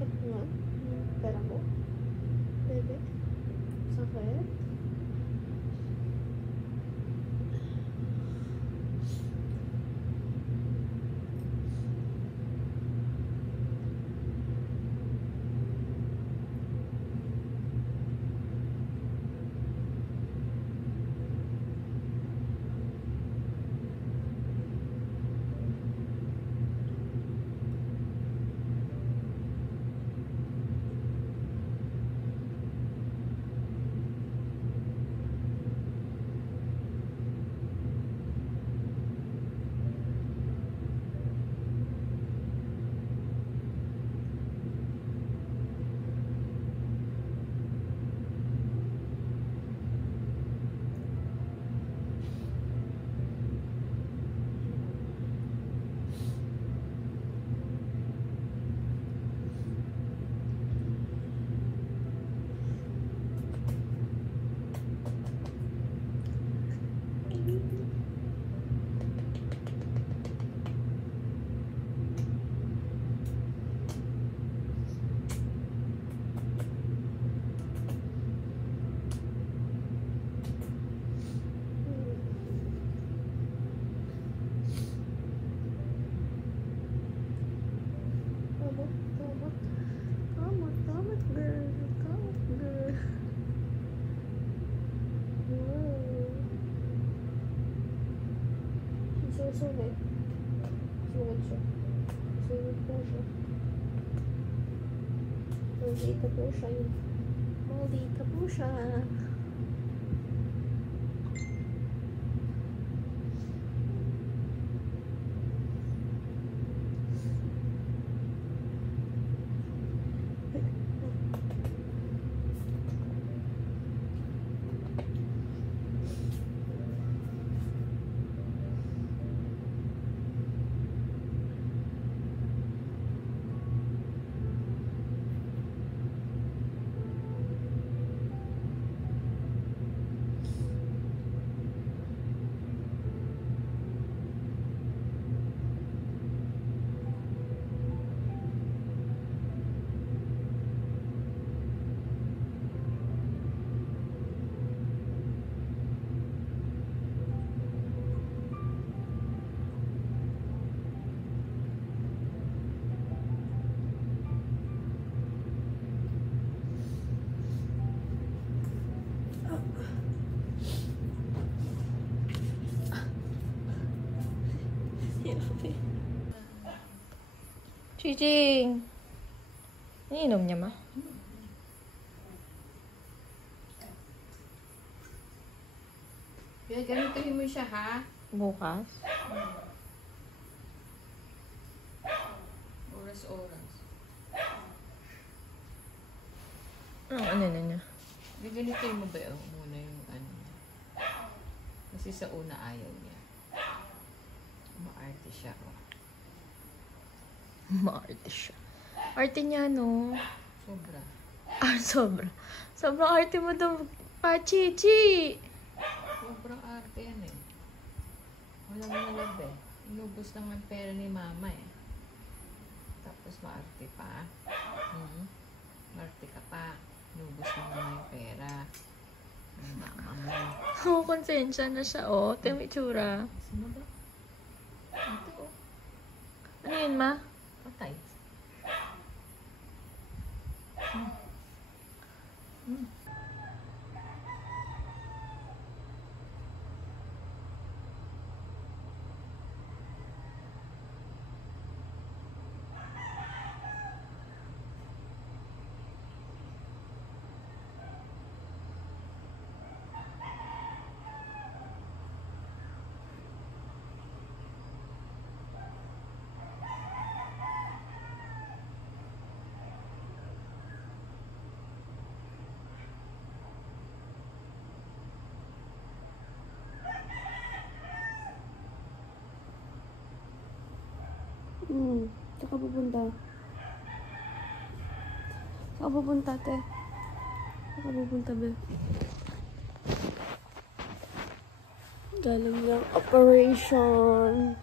Sakit nga. Pera mo. Bebe. Sakit. Kamot, girl. Kamot, girl. Wow. Susunod. Sunod siya. Sunod po siya. Maldita po siya yun. Maldita po siya. Chiching! Iniinom niya, ma? Kaya ganituhin mo siya, ha? Bukas? Oras-oras. Ano na niya? Ganituhin mo ba muna yung ano niya? Kasi sa una ayaw niya. Maarte siya, oh. Maarte siya. Arte niya, no? Sobra. Sobra. Sobrang arte mo daw, Chichi! Sobrang arte yan, eh. Wala mo na love, eh. Inubos lang ang pera ni mama, eh. Tapos maarte pa. Maarte ka pa. Inubos mo na yung pera. Ang mama mo. Oh, konsensya na siya, oh. Ito yung itsura. Sino ba? Ito, oh. Ano yun, ma? Patay. Saka pupunta. Saka pupunta, te. Saka pupunta, be. Galing lang operation.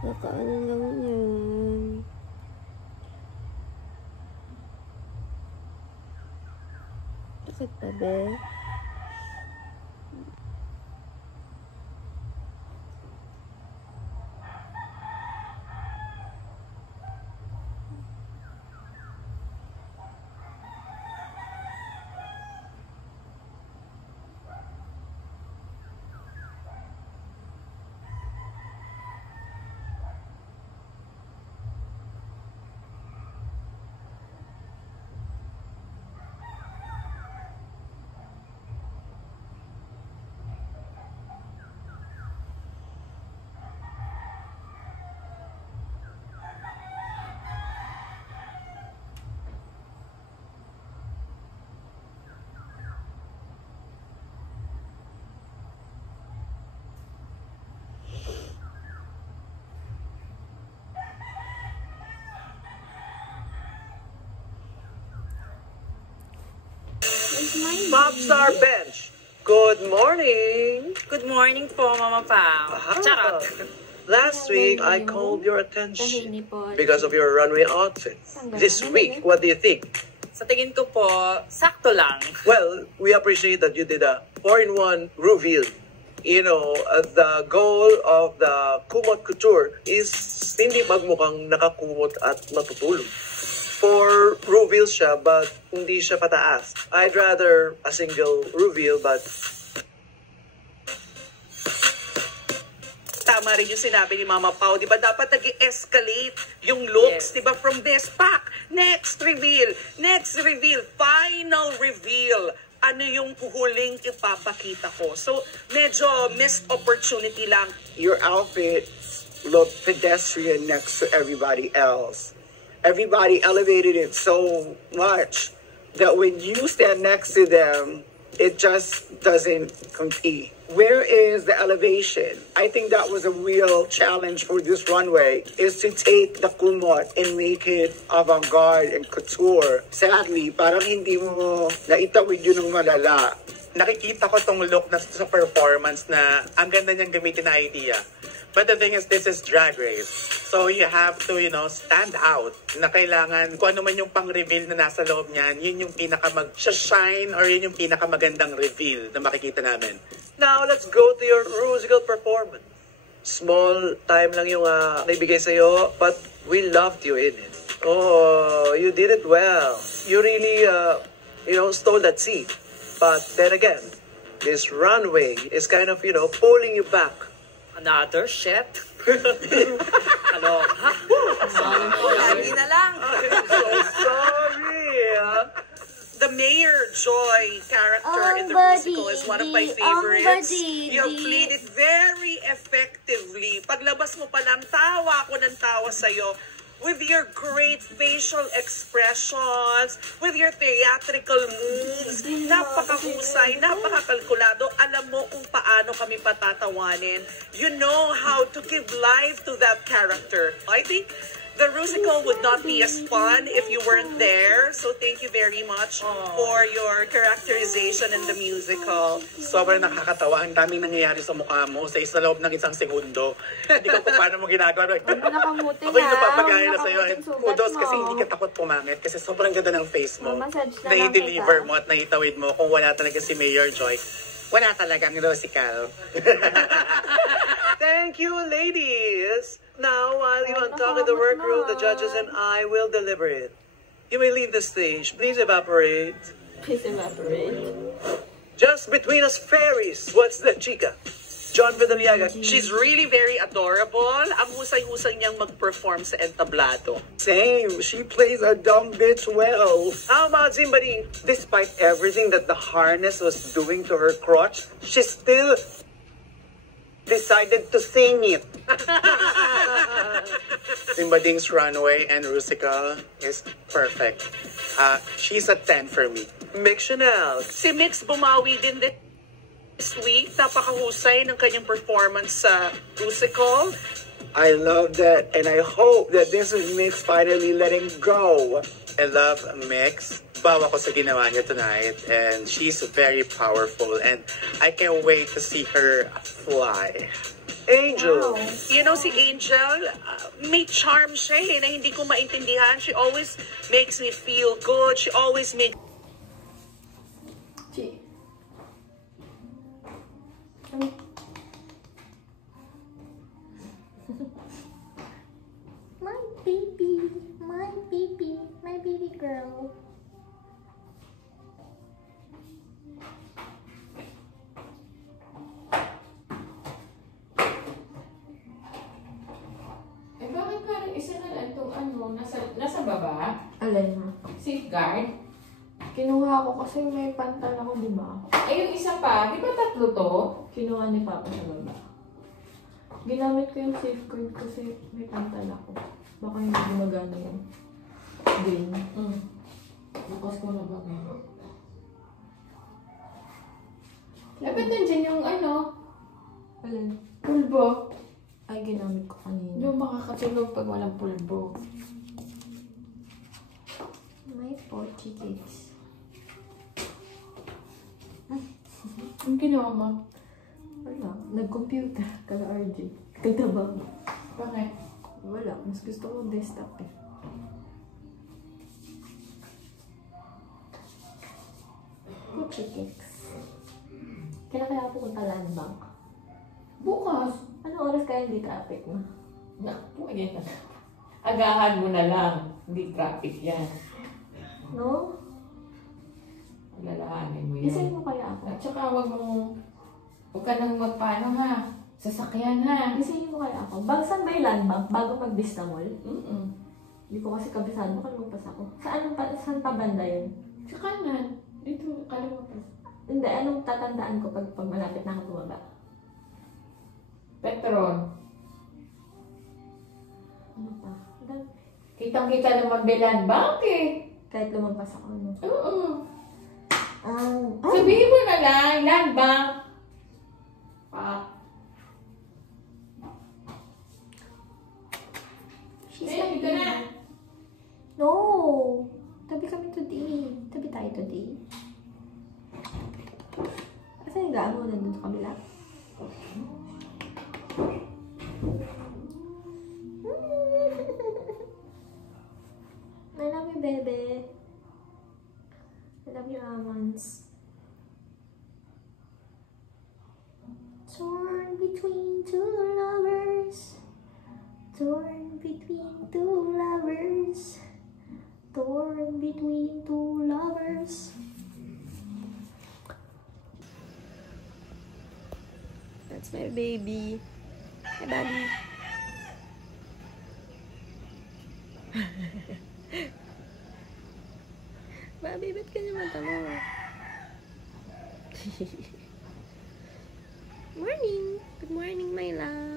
Nakaano lang yan. Sa tabi. Popstar Bench, good morning. Good morning po, Mama Pao. Charot. Last week, I called your attention because of your runway outfit. This week, what do you think? Sa tingin ko po, sakto lang. Well, we appreciate that you did a 4-in-1 reveal. You know, the goal of the Kumot Couture is hindi magmukhang nakakumot at matutulog. For reveal siya, but hindi siya pataas. I'd rather a single reveal, but tama rin yung sinabi ni Mama Pao, di ba dapat nag-escalate yung looks, Yes. di ba, from this pack, next reveal, final reveal, ano yung huling ipapakita ko. So, medyo missed opportunity lang. Your outfits look pedestrian next to everybody else. Everybody elevated it so much that when you stand next to them, it just doesn't compete. Where is the elevation? I think that was a real challenge for this runway, is to take the kumot and make it avant-garde and couture. Sadly, parang hindi mo naitawid yun ng malala. Nakikita ko tong look na sa performance na ang ganda niyang gamitin na idea. But the thing is, this is Drag Race. So you have to, stand out. Na kailangan, kung ano man yung pang-reveal na nasa loob niyan, yun yung pinaka-mag-shine or yun yung pinaka-magandang reveal na makikita namin. now let's go to your musical performance. Small time lang yung naibigay sa'yo, but we loved you in it. Oh, you did it well. You really, stole that scene. But then again, this runway is kind of, pulling you back. Another shit. Ano? Lagi na lang. I'm so sorry. The Mayor Joy character in the musical is one of my favorites. You played it very effectively. Paglabas mo pa lang, tawa ako ng tawa sa'yo. With your great facial expressions, with your theatrical moves, napakahusay, napakakalkulado. Alam mo kung paano kami patatawanin. You know how to give life to that character. I think the musical would not be as fun if you weren't there. So thank you very much for your characterization in the musical. Sobrang nakakatawa. Ang daming nangyayari sa mukha mo sa loob ng isang segundo. Hindi ko kung paano mo ginagawa. Nakamuti Ako yung napapagaya na sa'yo. And kudos kasi hindi ka takot pumangit kasi sobrang ganda ng face mo. Massage na lang Na-deliver kita. mo at naitawid mo kung wala talaga si Mayor Joy. Wala talagang musical. Thank you, ladies. Now, while you untalk in the workroom, the judges and I will deliver it. You may leave the stage. Please evaporate. Please evaporate. Just between us fairies. What's that, chica? John Vidaliaga. She's really very adorable. Ang husay-husay niyang mag-perform sa entablado. Same, she plays a dumb bitch well. How about Zimbading? Despite everything that the harness was doing to her crotch, she still decided to sing it. Simbading's runway and musical is perfect. She's a 10 for me. Mick Chanel. Si Mix bumawi din this week. Napakahusay ng kanyang performance sa musical. I love that, and I hope that this is Mix finally letting go. I love Mix. Bawa ko sa ginawa niya tonight, and she's very powerful, and I can't wait to see her fly. Angel. You know, si Angel, may charm siya na hindi ko maintindihan. She always makes me feel good. She always makes My baby, my baby, my baby girl. Eh, bakit parang isa na lang itong ano, nasa baba? Alin na? Safeguard? Kinuha ko kasi may pantal ako, di ba? Eh, yung isa pa, di ba tatlo to? Kinuha ni Papa sa baba. Ginamit ko yung safeguard kasi may pantal ako. Baka hindi gumagana yung game. Bukas ko na ba ngayon? Eh, ba't nandiyan yung ano? Alin? Pulbo. Ay, ginamit ko kanina. Yung makakatulog pag walang pulbo. May pochi cakes. Ang ginawa mo? Wala. Nag-computer. Kala RJ. Katabang. Bakit? Wala. Mas gusto ko desktop eh. Cookie cakes. Kailan kaya ako punta land bank? Bukas. Ano oras kaya hindi traffic na? Naku, ayan na. Agahan mo na lang. Hindi traffic yan. No? Alalahanin mo yun. Isay mo kaya ako? At saka huwag ka nang magpaano ha. Sasakyan ha. Isay mo kaya ako? Saan ba yung land bank? Bago mag-Vista Mall? Mm-mm. Hindi ko kasi kabisado. Baka lumagpas ako. Saan pa banda yun? Sa kanan. Dito, kalimutan. Hindi. Anong tatandaan ko pag malapit na ako bumaba? Petron. Ano pa? Kitang-kita naman Belan Bank eh. Kahit lumagpas ako. No? Oo. Ay! Sabihin mo na lang, Land Bank. She's Ay, dito na. No! Tabi kami today. Tabi tayo today. Kasi nag-aamo na dun sa kabila. I love you, baby. I love you, almonds. Torn between two lovers. Torn between two lovers. Torn between two lovers. That's my baby. Hi, Bobby. Bobby, ba't ka naman tama? Morning! Good morning, my love.